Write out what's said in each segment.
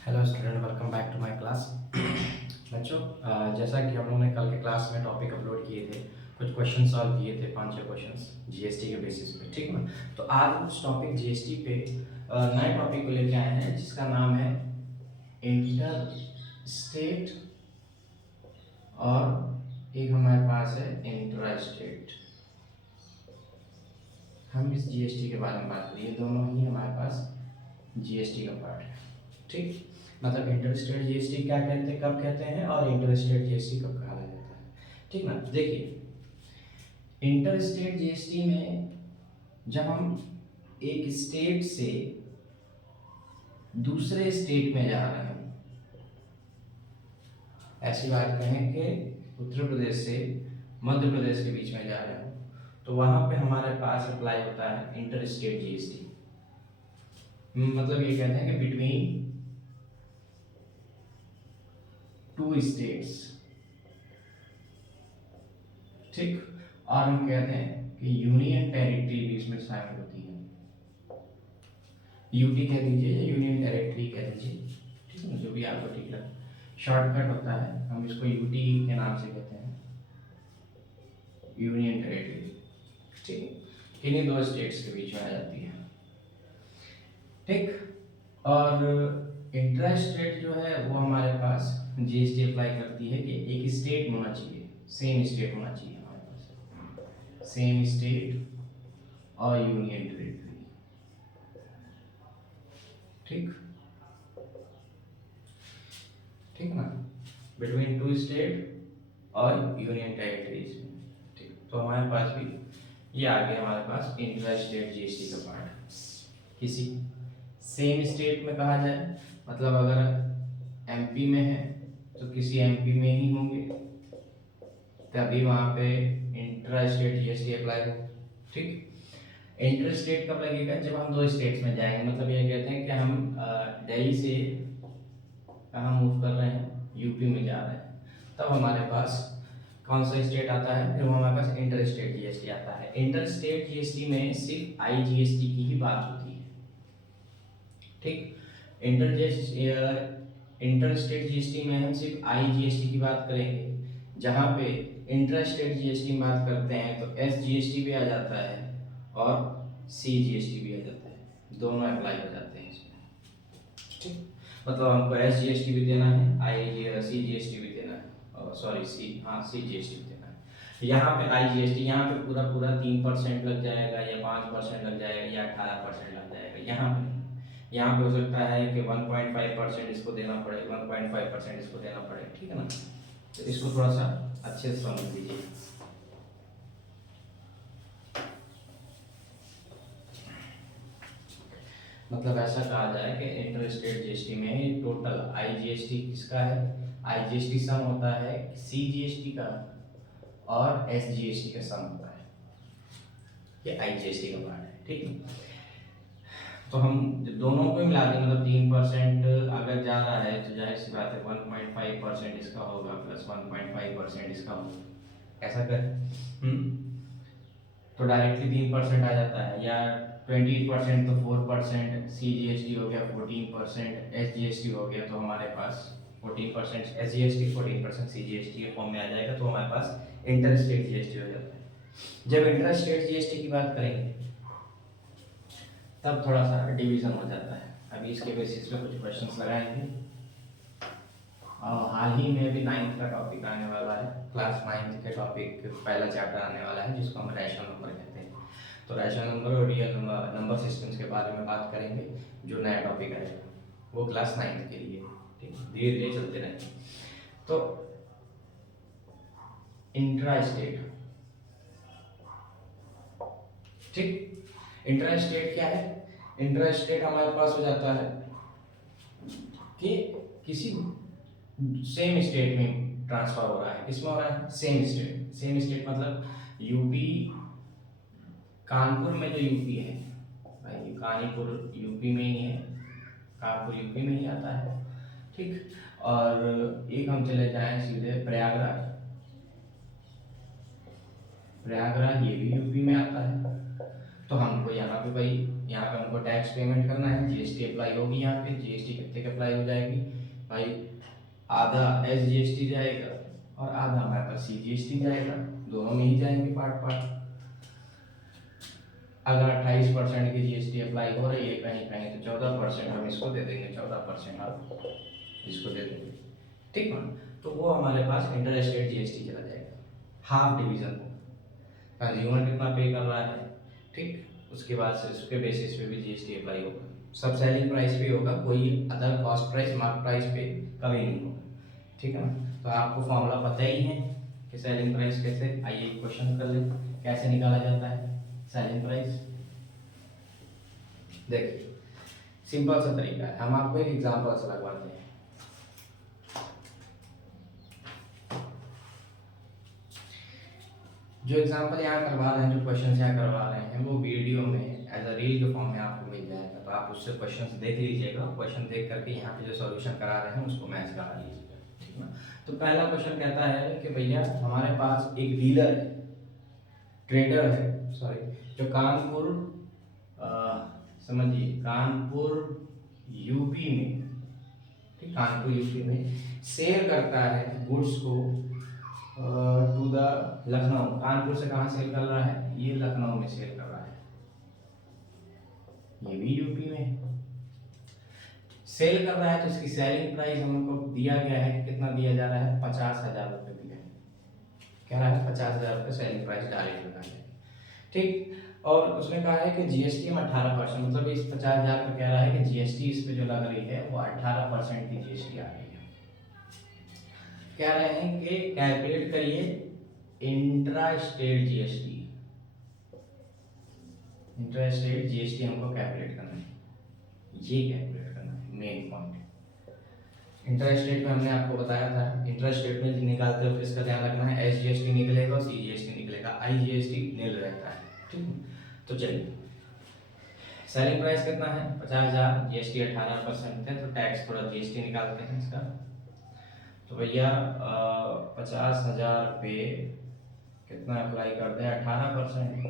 Hello student, welcome back to my class. बच्चों, जैसा कि हम लोगों ने कल के क्लास में टॉपिक अपलोड किए थे, कुछ क्वेश्चन सॉल्व किए थे, 5-6 क्वेश्चंस जीएसटी के बेसिस पे, ठीक है ना। तो आज उस टॉपिक जीएसटी पे नए टॉपिक को लेके आए हैं जिसका नाम है इंटर स्टेट, और एक हमारे पास है इंट्रा स्टेट। हम इस जीएसटी के बारे में बात करिए, दोनों ही हमारे पास जीएसटी का पार्ट है, ठीक। मतलब इंटर स्टेट जीएसटी क्या कहते हैं, कब कहते हैं, और इंटर स्टेट जीएसटी कब कहा जाता है, ठीक ना। देखिए, इंटर स्टेट जीएसटी में जब हम एक स्टेट से दूसरे स्टेट में जा रहे हैं, ऐसी बात कहें कि उत्तर प्रदेश से मध्य प्रदेश के बीच में जा रहे हो, तो वहां पे हमारे पास अप्लाई होता है इंटर स्टेट जीएसटी। मतलब ये कहते हैं कि बिटवीन टू स्टेट्स, ठीक। और हम कहते हैं कि यूनियन टेरिटरी भी इसमें शामिल होती है, यूटी कह दीजिए या यूनियन टेरिटरी कह दीजिए, ठीक है ना, जो भी आपको ठीक लगे। शॉर्टकट होता है, हम इसको यूटी के नाम से कहते हैं, यूनियन टेरिटरी, ठीक। इन्हीं दो स्टेट्स के बीच में आ जाती है, ठीक। और इंट्रा स्टेट जो है वो हमारे पास जीएसटी अप्लाई करती है कि एक स्टेट होना चाहिए, सेम स्टेट होना चाहिए हमारे पास, सेम स्टेट और यूनियन टेरिटरी, ठीक, ठीक ना, बिटवीन टू स्टेट और यूनियन टेरिटरीज, ठीक। तो हमारे पास भी ये आ गया हमारे पास इंट्रा स्टेट जीएसटी का पार्ट। किसी सेम स्टेट में कहा जाए, मतलब अगर एमपी में है तो किसी एमपी में ही होंगे, तभी वहां पे इंट्रा स्टेट जीएसटी अप्लाई हो, ठीक। इंटर स्टेट कब लगेगा, जब हम दो स्टेट्स में जाएंगे। मतलब ये कहते हैं कि हम दिल्ली से कहाँ मूव कर रहे हैं, यूपी में जा रहे हैं, तब हमारे पास कौन सा स्टेट आता है, फिर वो हमारे पास इंटर स्टेट जीएसटी आता है। इंटर स्टेट जीएसटी में सिर्फ आईजीएसटी की ही बात होती है, ठीक। इंटर स्टेट जीएसटी में हम सिर्फ आईजीएसटी की बात करेंगे, जहां पे इंटर स्टेट जीएसटी में बात करते हैं तो एसजीएसटी भी आ जाता है और सीजीएसटी भी आ जाता है, दोनों अप्लाई हो जाते हैं इसमें, ठीक। मतलब हमको एसजीएसटी भी देना है, आई सीजीएसटी भी देना है, सॉरी सीजीएसटी भी देना है। यहाँ पे आईजीएसटी, यहाँ पे पूरा पूरा 3% लग जाएगा या 5% लग जाएगा या 18% लग जाएगा। यहाँ पे हो सकता है कि 1.5% इसको देना पड़े, 1.5% इसको देना पड़े, ठीक है ना। तो इसको थोड़ा सा अच्छे से समझ लीजिए। मतलब ऐसा कहा जाए कि इंटर स्टेट जीएसटी में टोटल आईजीएसटी किसका है, आईजीएसटी सम होता है सीजीएसटी का और एसजीएसटी का सम होता है, ये आईजीएसटी का पार्ट है, ठीक है। तो हम दोनों को मिला दें, मतलब 3% अगर जा रहा है तो जाहिर सी बात है 1.5% इसका होगा प्लस 1.5% इसका होगा, ऐसा कर तो डायरेक्टली 3% आ जाता है, या 20% तो 4% सीजीएसटी हो गया, 14% एसजीएसटी हो गया, तो हमारे पास 14% एसजीएसटी 14% सीजीएसटी के फॉर्म में आ जाएगा, तो हमारे पास इंटर स्टेट जीएसटी हो जाता है। जब इंटर स्टेट जीएसटी की बात करेंगे तब थोड़ा सा डिवीजन हो जाता है। अभी इसके बेसिस पे कुछ क्वेश्चंस लगाएंगे, और हाल ही में भी 9th का टॉपिक आने वाला है, क्लास 9th के टॉपिक पहला चैप्टर आने वाला है जिसको हम रैशनल नंबर कहते हैं। तो रैशनल नंबर और रियल नंबर सिस्टम्स के बारे में बात करेंगे, जो नया टॉपिक आएगा वो क्लास 9th के लिए, ठीक, धीरे धीरे चलते रहेंगे। तो इंट्रा स्टेट, ठीक, इंट्रा स्टेट क्या है, इंट्रा स्टेट हमारे पास हो जाता है कि किसी सेम स्टेट में ट्रांसफर हो रहा है, किसमें हो रहा है, सेम स्टेट। सेम स्टेट मतलब यूपी, कानपुर में जो यूपी है भाई, कानपुर यूपी में ही है, कानपुर यूपी में ही आता है, ठीक। और एक हम चले जाएं सीधे प्रयागराज, प्रयागराज ये भी यूपी में आता है, तो हमको यहाँ पे भाई यहाँ पे हमको टैक्स पेमेंट करना है, जीएसटी अप्लाई होगी यहाँ पे। जीएसटी कितने की अप्लाई हो जाएगी भाई, आधा एसजीएसटी जाएगा और आधा हमारे पास सीजीएसटी जाएगा, दोनों में ही जाएंगे पार्ट पार्ट। अगर 28% की जीएसटी अप्लाई हो रही है कहीं कहीं तो 14% हम इसको दे देंगे, 14% आप इसको दे देंगे, ठीक है। तो वो हमारे पास इंटर स्टेट जीएसटी चला जाएगा, हाफ डिवीजन को कंज्यूमर कितना पे कर रहा है, ठीक। उसके बाद से उसके बेसिस पे भी जीएसटी अप्लाई होगा, सब सेलिंग प्राइस पे होगा, कोई other cost price mark price पे कभी नहीं होगा, ठीक है ना। तो आपको फॉर्मूला पता ही है कि सेलिंग प्राइस कैसे, आइए क्वेश्चन कर ले कैसे निकाला जाता है सेलिंग प्राइस। देखिए सिंपल सा तरीका है, हम आपको एक एग्जांपल से लगवाते हैं। जो एग्जांपल यहाँ करवा रहे हैं, जो क्वेश्चन यहाँ करवा रहे हैं, वो वीडियो में एज अ रील के फॉर्म में आपको मिल जाएगा, तो आप उससे क्वेश्चन देख लीजिएगा, क्वेश्चन देख करके यहाँ पे जो सॉल्यूशन करा रहे हैं उसको मैच करा लीजिएगा, ठीक है। तो पहला क्वेश्चन कहता है कि भैया हमारे पास एक डीलर है, ट्रेडर है सॉरी, जो कानपुर समझिए कानपुर यूपी में, ठीक, कानपुर यूपी में सेल करता है गुड्स को टू द लखनऊ। कानपुर से कहाँ सेल कर रहा है, ये लखनऊ में सेल कर रहा है, ये भी यूपी में सेल कर रहा है। तो इसकी सेलिंग प्राइस हमको दिया गया है, कितना दिया जा रहा है, 50,000 रुपये दिया है, कह रहा है 50,000 रुपये सेलिंग प्राइस डायरेक्ट लगा है, ठीक। और उसने कहा है कि जीएसटी में 18%, मतलब इस 50,000 का कह रहा है कि जीएसटी इस पे जो लग रही है वो 18% की जीएसटी आ रही है। कह रहे हैं कि कैलकुलेट करिए intra state GST, intra state GST हमको कैलकुलेट करना है, ये कैलकुलेट करना है मेन पॉइंट। इंट्रा स्टेट में हमने आपको बताया था, इंट्रा स्टेट में निकालते हो इसका ध्यान रखना है, एसजीएसटी निकलेगा और सीजीएसटी निकलेगा, आईजीएसटी नील रहता है, ठीक है। तो चलिए सेलिंग प्राइस कितना है 50,000, जीएसटी 18% है, तो टैक्स थोड़ा जीएसटी निकालते हैं इसका। तो भैया 50,000 पे कितना अप्लाई करते हैं, 18%,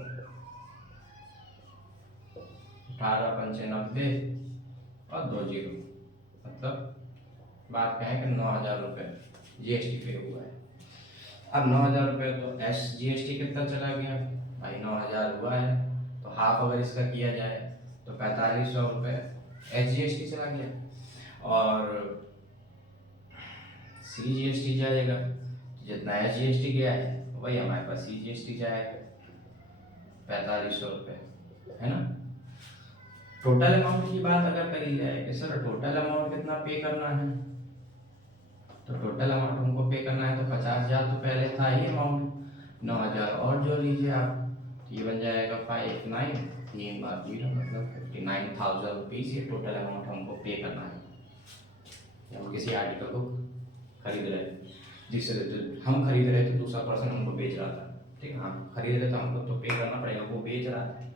18 पंचे 90 और 2 जीरो, मतलब बात कहें कि 9,000 रुपये जीएसटी पे हुआ है। अब 9,000 रुपये तो एस जीएसटी कितना चला गया भाई, 9,000 हुआ है, तो हाफ अगर इसका किया जाए तो 4,500 रुपये एच जीएसटी चला गया, और सी जीएसटी जाएगा, जितना एच जीएसटी गया है वही हमारे पास सी जीएसटी जाएगा, 4,500 रुपये, है ना। टोटल अमाउंट की बात अगर करी जाए कि सर टोटल अमाउंट कितना पे करना है, तो टोटल अमाउंट हमको पे करना है तो 50,000 तो पहले था ही अमाउंट, 9,000 और जोड़ लीजिए आप, तो ये बन जाएगा 59, 3 बार 0 मतलब 59,000 रुपीज़, ये टोटल अमाउंट हमको पे करना है। हम किसी आर्टिकल को खरीद रहे हैं, जिससे हम खरीद रहे थे, दूसरा पर्सन हमको बेच रहा था, ठीक है, हम खरीद रहे तो हमको तो पे करना पड़ेगा, वो बेच रहा है,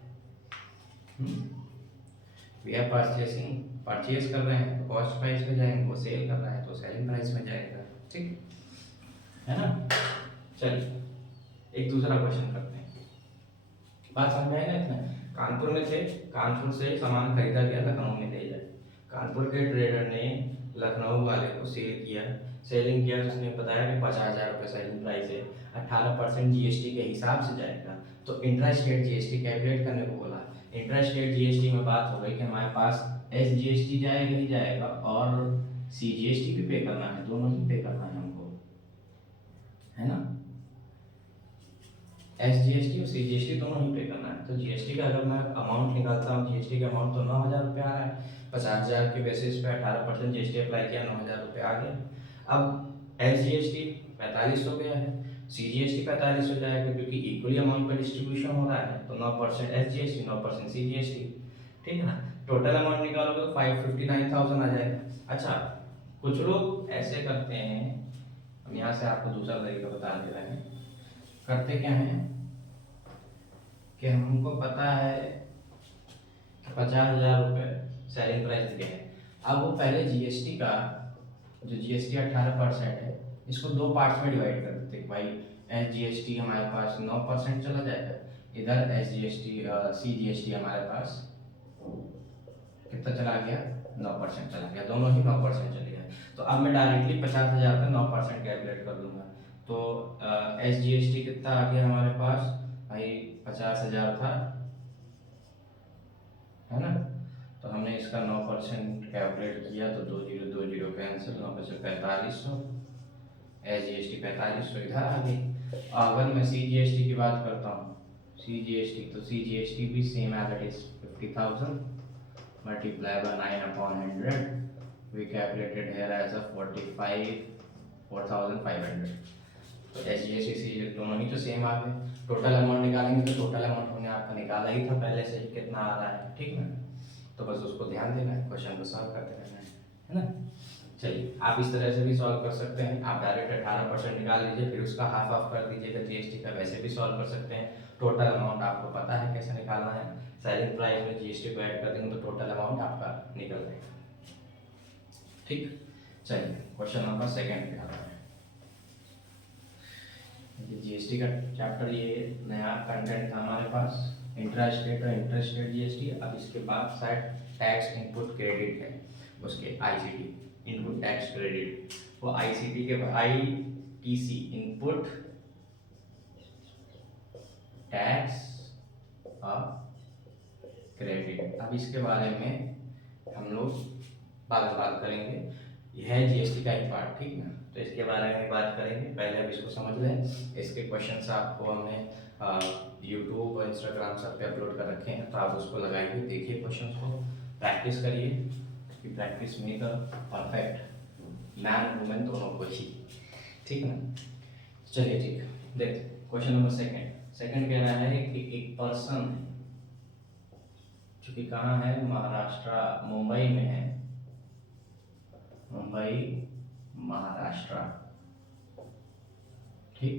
वी आर परचेसिंग, परचेज कर रहे हैं तो कॉस्ट प्राइस पे जाएंगे, वो सेल कर रहा है तो सेलिंग प्राइस में जाएगा, ठीक है ना। चलिए एक दूसरा क्वेश्चन करते हैं, बात समझ में आएगा इतना। कानपुर में थे, कानपुर से सामान खरीदा गया, लखनऊ में ले जाए, कानपुर के ट्रेडर ने लखनऊ वाले को सेल किया, सेलिंग किया, तो उसने बताया कि 50,000 रुपये सेलिंग प्राइस है, 18% जीएसटी के हिसाब से जाएगा, तो इंट्रा स्टेट जीएसटी कैलकुलेट करने को बोला। इंट्रा स्टेट जीएसटी में बात हो गई कि हमारे पास एस जीएसटी जाएगा ही जाएगा और सी जीएसटी भी पे करना है, दोनों ही पे करना है हमको, है ना, एस जीएसटी और सी जीएसटी दोनों ही पे करना है। तो जीएसटी का अगर मैं अमाउंट निकालता हूँ, जीएसटी का अमाउंट तो 9,000 रुपये आ रहा है, 50,000 के बेसिस पे 18% जीएसटी अप्लाई किया, 9,000 रुपये आ गया। अब एस जीएसटी 4500 गया है, सी जीएसटी 4500 जाएगा, क्योंकि इक्वली अमाउंट का डिस्ट्रीब्यूशन हो रहा है, तो 9% एस जीएसटी 9% सी जीएसटी, ठीक है ना। टोटल अमाउंट निकालोगे तो 559,000 आ जाएगा। अच्छा कुछ लोग ऐसे करते हैं, हम यहाँ से आपको दूसरा तरीका बता दे रहे हैं, करते क्या हैं कि हमको पता है 50,000 रुपये सेलिंग प्राइस दिया है, अब वो पहले जीएसटी का जो जीएसटी 18% है, इसको 2 पार्ट्स में डिवाइड कर देते हैं भाई, एस जीएसटी हमारे पास 9% चला जाएगा, इधर CGST हमारे पास कितना चला गया, 9% चला गया, दोनों ही 9% चले गए। तो अब मैं डायरेक्टली 50,000 का 9% कैलकुलेट कर दूंगा। तो SGST कितना आ गया हमारे पास भाई, 50,000 था, है ना। तो हमने इसका 9% कैलकुलेट किया तो 2 जीरो कैंसिल, 9×45,4500, SGST 4500 इधर आ गई। अगर मैं CGST की बात करता हूँ, CGST तो CGST भी same as it is 50,000 multiply by 9/100, we calculated here as a 4,500। तो SGST सी दोनों ही तो सेम आ गए। टोटल अमाउंट निकालेंगे तो टोटल अमाउंट हमने आपका निकाला ही था पहले से ही, कितना आ रहा है, ठीक ना। तो बस उसको ध्यान देना है, क्वेश्चन को सॉल्व करते रहना है ना। चलिए, आप इस तरह से भी सॉल्व कर सकते हैं। आप डायरेक्ट 18% निकाल लीजिए, फिर उसका हाफ ऑफ कर दीजिएगा GST का, वैसे भी सॉल्व कर सकते हैं। टोटल अमाउंट आपको पता है कैसे निकालना है, सेलिंग प्राइस में GST को ऐड कर देंगे तो टोटल अमाउंट आपका निकल जाएगा, ठीक। चलिए, क्वेश्चन नंबर सेकंड पे आ रहा है। GST का चैप्टर ये नया कंटेंट था हमारे पास, इंट्रा स्टेट और इंटर स्टेट GST। अब इसके बाद शायद टैक्स इनपुट क्रेडिट है, उसके ICT इनपुट टैक्स क्रेडिट, वो ICT के ITC इनपुट टैक्स क्रेडिट। अब इसके बारे में हम लोग बाद में बात करेंगे, यह है GST का एक पार्ट, ठीक ना। तो इसके बारे में बात करेंगे, पहले अब इसको समझ लें। इसके क्वेश्चंस आपको हमने यूट्यूब और इंस्टाग्राम सब पे अपलोड कर रखे हैं, तो आप उसको लगाइए, देखिए क्वेश्चंस को, प्रैक्टिस करिए, कि practice make a perfect man women दोनों को ही, ठीक ना। चलिए ठीक, देखते क्वेश्चन नंबर सेकंड कह रहा है कि एक पर्सन जो कि कहाँ है, महाराष्ट्र, मुंबई में है, मुंबई महाराष्ट्र, ठीक।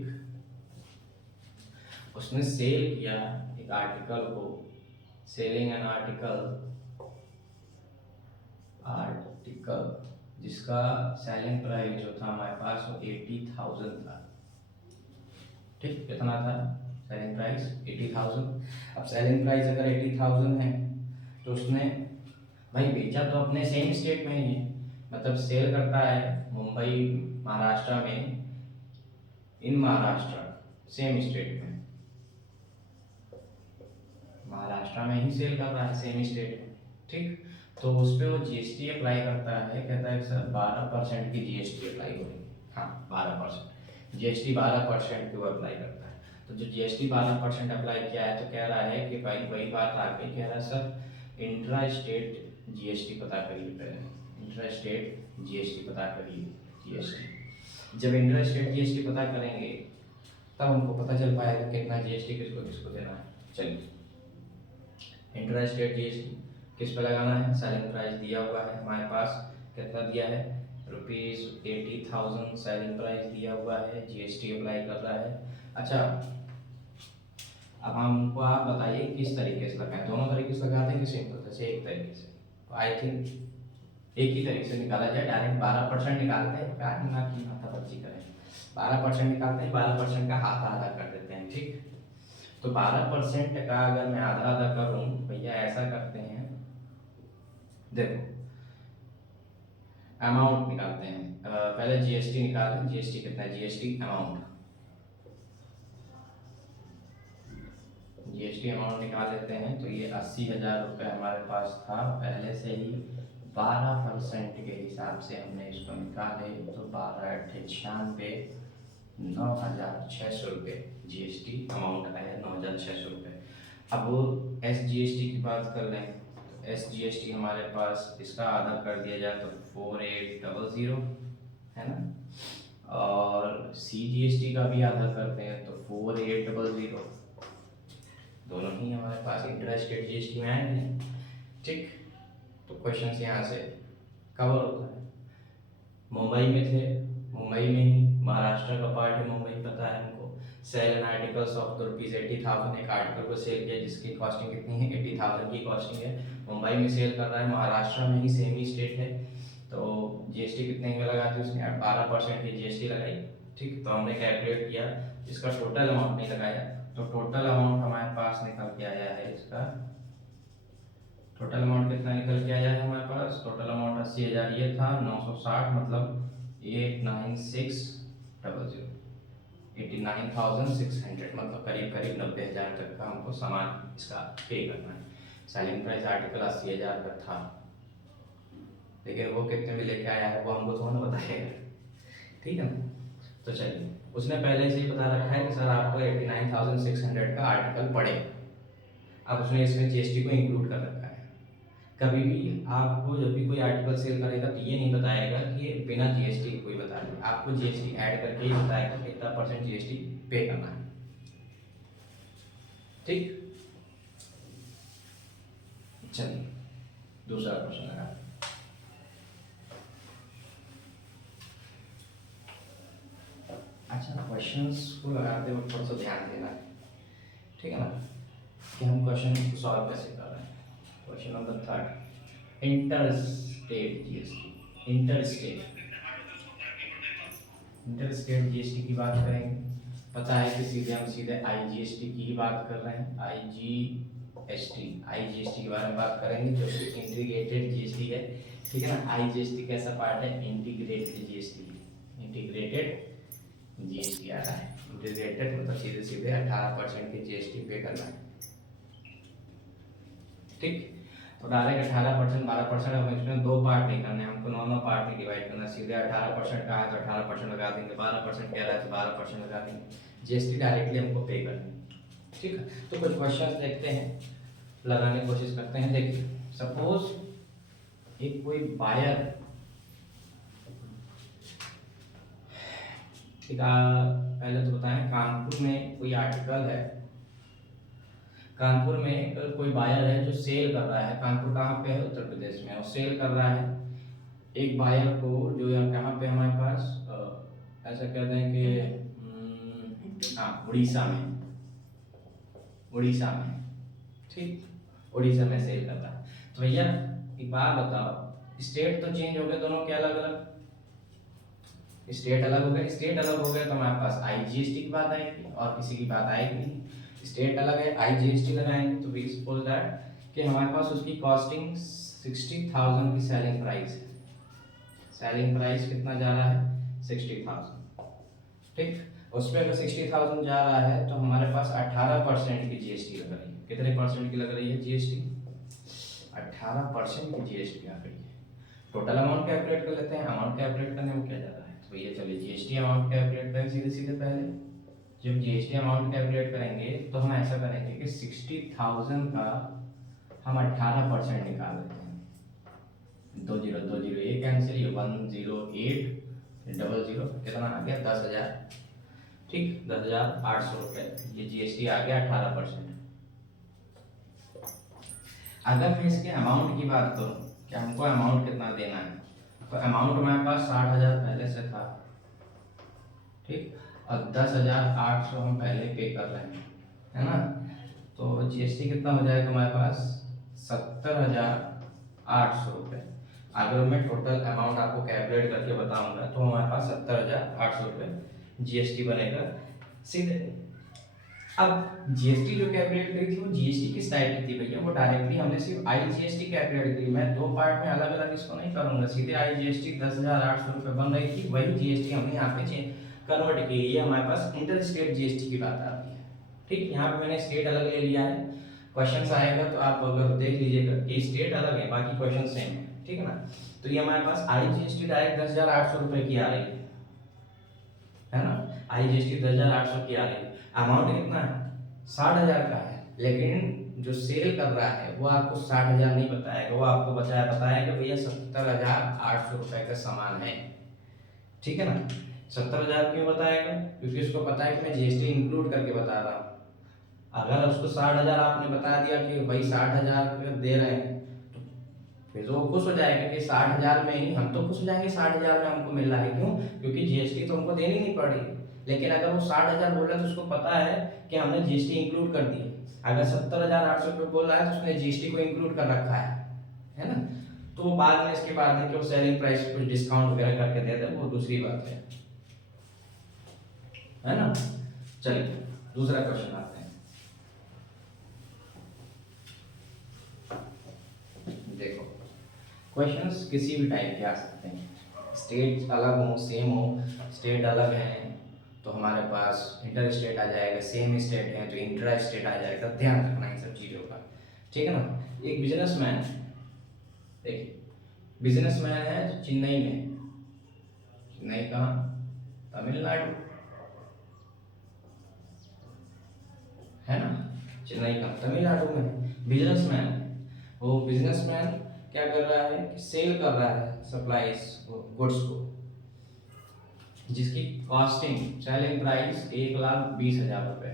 उसने सेल किया एक आर्टिकल को, सेलिंग एन आर्टिकल जिसका सेलिंग प्राइस जो था हमारे पास वो 80,000 था, ठीक। कितना था सेलिंग प्राइस, 80,000। अब सेलिंग प्राइस अगर 80,000 है तो उसने भाई बेचा तो अपने सेम स्टेट में ही है, मतलब सेल करता है मुंबई महाराष्ट्र में, इन महाराष्ट्र सेम स्टेट में, महाराष्ट्र में ही सेल कर रहा है सेम स्टेट में, ठीक। तो उस पर वो GST अप्लाई करता है, कहता है सर 12% की GST अप्लाई करेंगे, हाँ 12% GST 12% की वो अप्लाई करता है। तो जो GST 12% अप्लाई किया है तो कह रहा है कि भाई वही बात आ गई, कह रहा है सर इंट्रा स्टेट GST पता करिए, पहले इंट्रा स्टेट GST पता करिए, GST। जब इंट्रा स्टेट GST पता करेंगे तब हमको पता चल पाएगा कितना GST किसको किसको देना है। चलिए, इंट्रा स्टेट GST किस पे लगाना है, सेलिंग प्राइस दिया हुआ है हमारे पास, कितना दिया है, ₹80,000 सेलिंग प्राइस दिया हुआ है, GST अप्लाई कर रहा है। अच्छा, अब हमको आप बताइए किस तरीके से लगाएं, दोनों तरीके से लगाते हैं कि सिंपल से एक तरीके से, आई थिंक एक ही तरीके से निकाला जाए, डायरेक्ट 12% निकालते हैं, क्या ना की माथापच्ची करें, 12% निकालते हैं, 12% का हाथ आधा कर देते हैं, ठीक। तो 12% का अगर मैं आधा आधा करूं, भैया ऐसा करते हैं, देखो अमाउंट निकालते हैं, पहले GST निकालें, GST कितना है, GST अमाउंट निकाल लेते हैं। तो ये 80,000 रुपये हमारे पास था पहले से ही, 12% के हिसाब से हमने इसको निकाले तो 12×8 = 9600 रुपये GST अमाउंट आया, 9600 रुपये। अब SGST की बात कर लें तो SGST हमारे पास इसका आधा कर दिया जाए तो 4800 है ना, और CGST का भी आधा करते हैं तो 4800, दोनों ही हमारे पास इंट्रा स्टेट GST में आएंगे, ठीक। तो क्वेश्चन यहाँ से कवर होता है। मुंबई में थे, मुंबई में ही, महाराष्ट्र का पार्ट है मुंबई, पता है हमको। सेल एन आर्टिकल्स ऑफ ₹80,000, एक आर्टिकल को सेल किया जिसकी कॉस्टिंग कितनी है, 80,000 की कॉस्टिंग है, मुंबई में सेल कर रहा है, महाराष्ट्र में ही सेम ही स्टेट है। तो GST कितने में लगा दी उसने, 12% की GST लगाई, ठीक। तो हमने कैलकुलेट किया, इसका टोटल अमाउंट नहीं लगाया, तो टोटल अमाउंट हमारे पास निकल के आया है इसका, टोटल अमाउंट कितना निकल के आया है हमारे पास, टोटल अमाउंट 80,000 ये था, 960 मतलब 89600, 89,600 मतलब करीब करीब 90,000 तक का हमको सामान इसका पे करना है। सेलिंग प्राइस आर्टिकल 80,000 का था, लेकिन वो कितने में लेके आया है वो हमको थोड़ा ना बताएगा, ठीक है ना। तो चलिए, उसने पहले से ही बता रखा है कि सर आपको 89,600 का आर्टिकल पड़ेगा। अब उसने इसमें जीएसटी को इंक्लूड कर रखा है। कभी भी आपको जब भी कोई आर्टिकल सेल करेगा तो ये नहीं बताएगा कि बिना जीएसटी कोई बता दे, आपको जीएसटी ऐड करके ही बताएगा कितना परसेंट जीएसटी पे करना है, ठीक। चलिए दूसरा क्वेश्चन लगा। अच्छा, क्वेश्चंस को लगाते वक्त थोड़ा सा ध्यान देना है, ठीक है ना, कि हम क्वेश्चन को सॉल्व कैसे कर रहे हैं। Question number 3, inter state GST. Inter state GST की बात करेंगे। पता है कि हम सीधे आईजीएसटी की ही बात कर रहे हैं। आईजीएसटी के बारे में बात करेंगे, जो इंटीग्रेटेड जीएसटी है, ठीक है ना। आईजीएसटी कैसा पार्ट है, इंटीग्रेटेड जीएसटी, इंटीग्रेटेड जीएसटी आ रहा है। इंटीग्रेटेड मतलब सीधे सीधे 18% की जीएसटी पे करना है, ठीक। तो डायरेक्ट 18%, 12%, हम इसमें दो पार्ट नहीं करने, हमको नॉर्मल पार्ट में डिवाइड करना। सीधे 18% का है तो 18% लगा देंगे, 12% कह रहा है तो 12% लगा देंगे, जीएसटी डायरेक्टली हमको पे करनी है, ठीक है। तो कुछ क्वेश्चन देखते हैं, लगाने की कोशिश करते हैं। देखिए, सपोज एक कोई बायर, ठीक है, पहले तो बताएं, कानपुर में कोई आर्टिकल है, कानपुर में कोई बायर है जो सेल कर रहा है। कानपुर कहाँ पे है, उत्तर प्रदेश में, और सेल कर रहा है एक बायर को, जो यहाँ पे हमारे पास ऐसा कहते हैं कि हाँ, उड़ीसा में, ठीक, उड़ीसा में सेल कर रहा है। तो भैया एक बात बताओ, स्टेट तो चेंज हो गए दोनों के, अलग अलग स्टेट अलग हो गए। स्टेट अलग हो गए तो हमारे पास आईजीएसटी की बात आएगी और किसी की बात आएगी नहीं। स्टेट अलग है, आईजीएसटी लगाएंगे तो वी सपोज दैट कि हमारे पास उसकी कॉस्टिंग 60,000 की सेलिंग प्राइस है। सेलिंग प्राइस कितना जा रहा है, 60,000, ठीक। उस पर अगर 60,000 जा रहा है तो हमारे पास 18% की जीएसटी लग रही है। कितने परसेंट की लग रही है जीएसटी, 18% की जीएसटी आ रही है। टोटल अमाउंट कैलकुलेट कर लेते हैं। अमाउंट कैलकुलेट करने में क्या जा रहा है, तो ये चलिए जीएसटी अमाउंट कैलकुलेट करें सीधे सीधे। पहले जब जीएसटी अमाउंट कैलकुलेट करेंगे तो हम ऐसा करेंगे कि 60,000 का हम 18% निकाल लेते हैं। 2 जीरो 2 जीरो ये कैंसिल, ये 108 डबल जीरो, कितना आ गया, 10,000, ठीक, 10,800 रुपये, ये जीएसटी आ गया 18%। अगर मैं इसके अमाउंट की बात करूँ कि हमको अमाउंट कितना देना है, तो अमाउंट हमारे पास 60,000 पहले से था, ठीक, और 10,800 हम पहले पे कर रहे हैं, है ना। तो जीएसटी कितना हो जाएगा हमारे पास, 70,800 रुपये। अगर मैं टोटल अमाउंट आपको कैलकुलेट करके बताऊंगा तो हमारे पास 70,800 रुपये जीएसटी बनेगा सीधे। अब जीएसटी जो कैलकुलेट करी थी वो जीएसटी किस टाइप की थी भैया, वो डायरेक्टली हमने सिर्फ आईजीएसटी कैलकुलेट करी। मैं दो पार्ट में अलग अलग इसको नहीं करूंगा, सीधे आईजीएसटी 10,800 रुपये बन रही थी, वही जीएसटी हमने यहाँ पे कन्वर्ट की। ये हमारे पास इंटर स्टेट जीएसटी की बात आती है, ठीक। यहाँ पे मैंने स्टेट अलग ले लिया है। क्वेश्चन आएगा तो आप अगर देख लीजिएगा कि स्टेट अलग है, बाकी क्वेश्चन सेम है, ठीक है ना। तो ये हमारे पास आईजीएसटी डायरेक्ट 10,800 रुपये की आ रही है ना। आईजीएसटी 10,800 की आ रही है। अमाउंट कितना है, 60,000 का है, लेकिन जो सेल कर रहा है वो आपको 60,000 नहीं बताएगा, वो आपको बताएगा भैया 70,800 रुपये का सामान है, ठीक है ना। 70,000 क्यों बताएगा, क्योंकि उसको पता है कि मैं जीएसटी इंक्लूड करके बता रहा हूँ। अगर उसको 60,000 आपने बता दिया कि भाई 60,000 दे रहे हैं, तो फिर वो खुश हो जाएगा कि 60,000 में ही, हम तो खुश हो जाएंगे 60,000 में हमको मिल रहा है, क्यों, क्योंकि जीएसटी तो हमको देनी नहीं पड़ रही। लेकिन अगर वो 60,000 बोल रहा है तो उसको पता है कि हमने जीएसटी इंक्लूड कर दी। अगर 70,800 रुपये बोल रहा है तो उसने जीएसटी को इंक्लूड कर रखा है ना। तो बाद में इसके बाद है कि वो सेलिंग प्राइस कुछ डिस्काउंट वगैरह करके दे दे, वो दूसरी बात है ना। चलिए दूसरा क्वेश्चन आते हैं। क्वेश्चंस किसी भी टाइप के आ सकते हैं, स्टेट अलग हो सेम हो, स्टेट अलग हैं तो हमारे पास इंटर स्टेट आ जाएगा, सेम स्टेट है तो इंट्रा स्टेट आ जाएगा, ध्यान रखना इन सब चीज़ों का, ठीक है ना। एक बिजनेसमैन है, देखिए बिजनेसमैन है तो चेन्नई में, चेन्नई कहाँ, तमिलनाडु, है ना, चेन्नई का तमिलनाडु में बिजनेसमैन, वो बिजनेसमैन क्या कर रहा है कि सेल कर रहा है सप्लाईज गुड्स को, जिसकी कॉस्टिंग सेलिंग प्राइस 1,20,000 रुपए।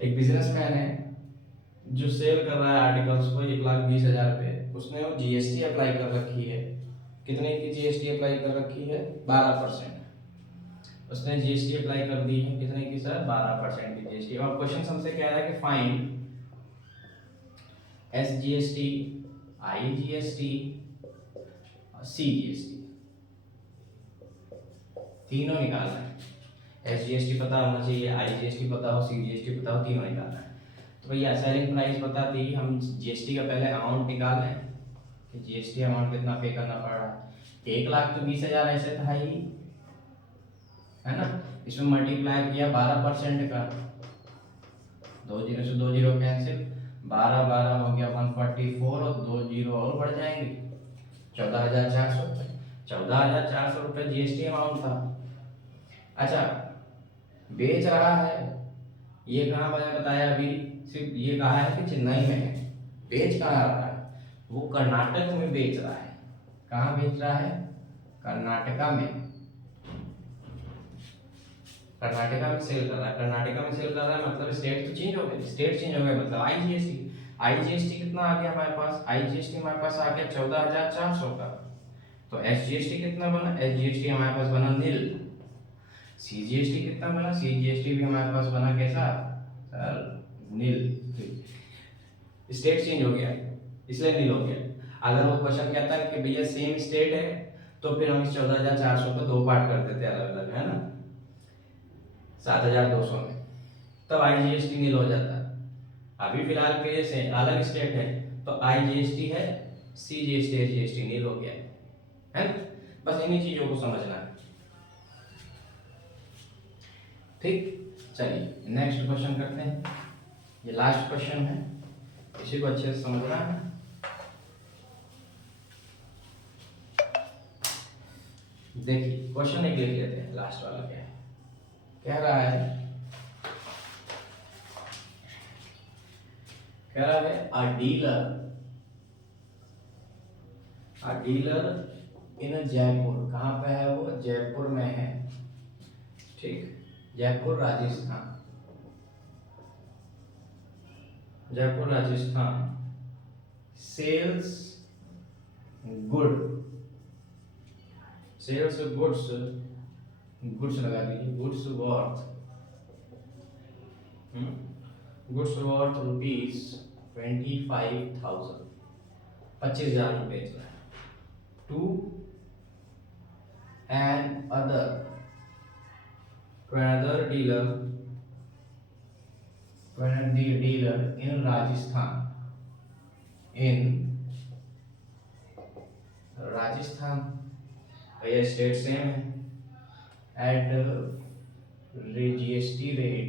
एक बिजनेसमैन है जो सेल कर रहा है आर्टिकल्स को 1,20,000 रुपए, उसने वो जीएसटी अप्लाई कर रखी है, कितने की जीएसटी अप्लाई कर रखी है, 12%। उसने जीएसटी अप्लाई कर दी है, कितने की सर, 12% की जीएसटी। अब क्वेश्चन हमसे कह रहा है कि फाइंड एसजीएसटी, आईजीएसटी, सीजीएसटी, तीनों निकालना है। एसजीएसटी पता होना चाहिए, आईजीएसटी पता हो, सीजीएसटी पता हो, तीनों निकालना है। तो भैया सेलिंग प्राइस बता दी, हम जीएसटी का पहले अमाउंट निकाल लें कि जीएसटी अमाउंट कितना पे करना पड़ रहा है। 1,20,000 ऐसे था ही, है ना, इसमें मल्टीप्लाई किया 12% का, 2 जीरो से 2 जीरो कैंसिल, 12 12 हो गया 144 और 2 जीरो और बढ़ जाएंगे, 14,400 रुपये, 14,400 रुपये जीएसटी अमाउंट था। अच्छा, बेच रहा है, ये कहाँ मैंने बताया अभी, सिर्फ ये कहा है कि चेन्नई में है, बेच कहाँ रहा है, वो कर्नाटक में बेच रहा है। कहाँ बेच रहा है, कर्नाटका में, कर्नाटका में सेल कर रहा है, कर्नाटका में सेल कर रहा है मतलब स्टेट तो चेंज हो गए, स्टेट चेंज हो गए मतलब आईजीएसटी, आईजीएसटी कितना आ गया हमारे पास, आईजीएसटी हमारे पास आ गया 14,400 का। तो एसजीएसटी कितना बना, एसजीएसटी हमारे पास बना नील। सीजीएसटी कितना बना, सीजीएसटी भी हमारे पास बना कैसा सर, नील। स्टेट चेंज हो गया इसलिए नील हो गया। अगर वो क्वेश्चन कहता है कि भैया सेम स्टेट है तो फिर हम इस 14,400 को दो पार्ट कर देते हैं अलग अलग, है ना, 7,200 में, तब आईजीएसटी नील हो जाता है। अभी फिलहाल के से अलग स्टेट है तो आईजीएसटी है, सीजीएसटी एसजीएसटी नील हो गया है ना। बस इन्हीं चीजों को समझना है, ठीक। चलिए नेक्स्ट क्वेश्चन करते हैं, ये लास्ट क्वेश्चन है, इसी को अच्छे से समझना है। देखिए क्वेश्चन एक लिख लेते हैं, लास्ट वाला क्या है, कह रहा है, कह रहा है अ डीलर इन जयपुर, कहाँ पे है वो, जयपुर में है, ठीक, Jaipur Rajasthan, Jaipur Rajasthan, sales good, sales goods, goods लगा दीजिए, गुड्स वर्थ, गुड्स वर्थ ₹25,000, 25,000 रुपये बेच रहा है, to another, to another dealer in Rajasthan, in Rajasthan, ये स्टेट सेम है, एट जीएसटी रेट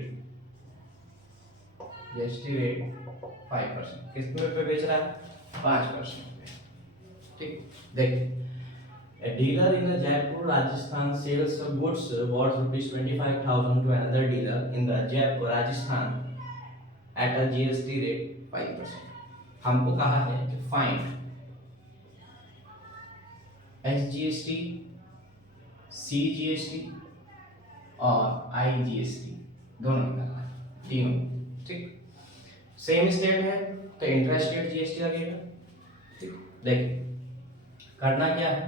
5%, कितने पे बेच रहा है, 5%, ठीक। देखिए a dealer in Jaipur, Rajasthan sells goods worth ₹25,000 to another dealer in the Jaipur, Rajasthan at a GST rate 5%. हमको कहा है कि फाइंड SGST, CGST और IGST दोनों निकालना है, तीनों, ठीक। सेम स्टेट है तो इंट्रा स्टेट जीएसटी लगेगा, ठीक। देखिए करना क्या है,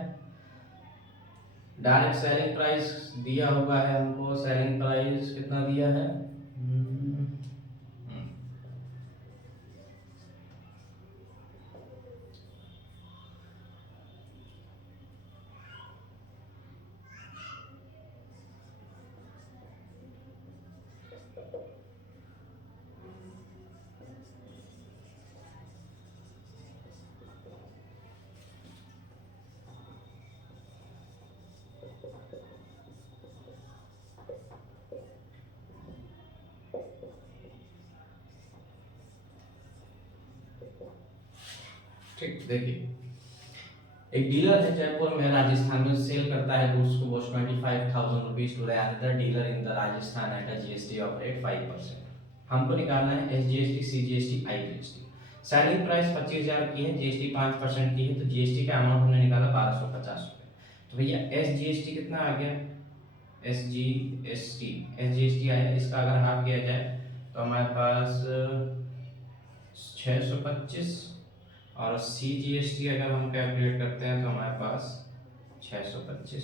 डायरेक्ट सेलिंग प्राइस दिया हुआ है हमको, सेलिंग प्राइस कितना दिया है, ठीक, देखिए एक डीलर है जयपुर में राजस्थान में सेल करता है गुड्स को वो 25,000 rupees to the another dealer in the Rajasthan at a GST of rate 5%। हमको निकालना है SGST, CGST, IGST. Selling price 25,000 की है, जीएसटी 5% की है, तो जीएसटी का अमाउंट हमने निकाला 1250 रुपये। तो भैया एसजीएसटी कितना आ गया, एसजीएसटी आया, इसका अगर हाफ किया जाए तो हमारे पास 625, और सीजीएसटी अगर हम कैलकुलेट करते हैं तो हमारे पास 625,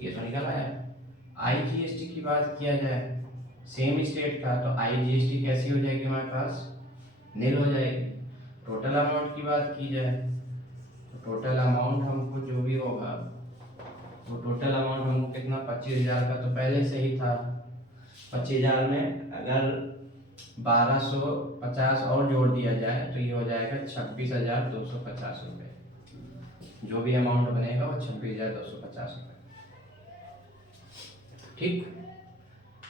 ये तो निकल आया। आईजीएसटी की बात किया जाए सेम स्टेट का, तो आईजीएसटी कैसी हो जाएगी हमारे पास, नील हो जाएगी। टोटल अमाउंट की बात की जाए तो टोटल अमाउंट हमको जो भी होगा वो टोटल अमाउंट हमको कितना, 25,000 का तो पहले से ही था। 25,000 में अगर 1250 और जोड़ दिया जाए तो ये हो जाएगा 26,250 रुपये। जो भी अमाउंट बनेगा वो 26,250 रुपये। ठीक,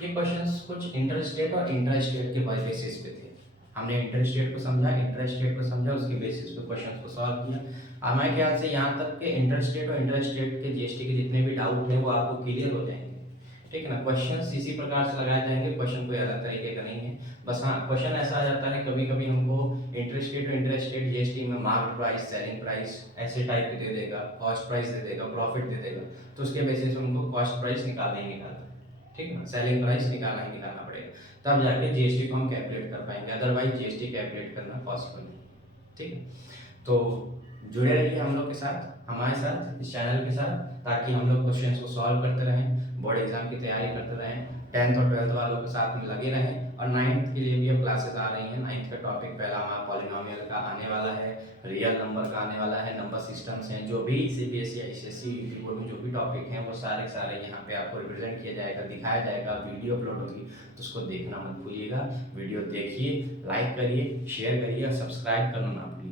ये क्वेश्चंस कुछ इंटर स्टेट और इंटर स्टेट के बेसिस पे थे। हमने इंटर स्टेट को समझा, इंटर स्टेट को समझा, उसके बेसिस पे क्वेश्चंस को सॉल्व किया। हमारे ख्याल से यहाँ तक के इंटर स्टेट और इंटर स्टेट के जीएसटी के जितने भी डाउट हैं वो आपको क्लियर हो जाएंगे। ठीक है ना, क्वेश्चंस इसी प्रकार से लगाए जाएंगे, क्वेश्चन कोई अलग तरीके का नहीं है। बस हाँ, क्वेश्चन ऐसा आ जाता है कभी कभी हमको इंटर स्टेट और इंटर स्टेट जीएसटी में मार्क प्राइस, सेलिंग प्राइस ऐसे टाइप के दे देगा, कॉस्ट प्राइस दे देगा, प्रॉफिट दे देगा, तो उसके बेसिस पे हमको कॉस्ट प्राइस निकालना ही निकालना है। ठीक है ना, सेलिंग प्राइस निकालना ही निकालना पड़ेगा, तब जाके जीएसटी को हम कैलकुलेट कर पाएंगे, अदरवाइज जीएसटी कैलकुलेट करना पॉसिबल नहीं। ठीक है, तो जुड़े रहिए हम लोग के साथ, हमारे साथ, इस चैनल के साथ, ताकि हम लोग क्वेश्चंस को सॉल्व करते रहें, बोर्ड एग्जाम की तैयारी करते रहें, 10th और 12th वालों के साथ में लगे रहें। और 9th के लिए भी अब क्लासेस आ रही हैं। 9th का टॉपिक पहला हमारा पॉलिनोमियल का आने वाला है, रियल नंबर का आने वाला है, नंबर सिस्टम्स हैं, जो भी सीबीएसई, आईसीएसई, यूपी बोर्ड में जो भी टॉपिक हैं वो सारे सारे यहाँ पे आपको रिप्रेजेंट किया जाएगा, दिखाया जाएगा, वीडियो अपलोड होगी, तो उसको देखना मत भूलिएगा। वीडियो देखिए, लाइक करिए, शेयर करिए और सब्सक्राइब करना ना भूलिए।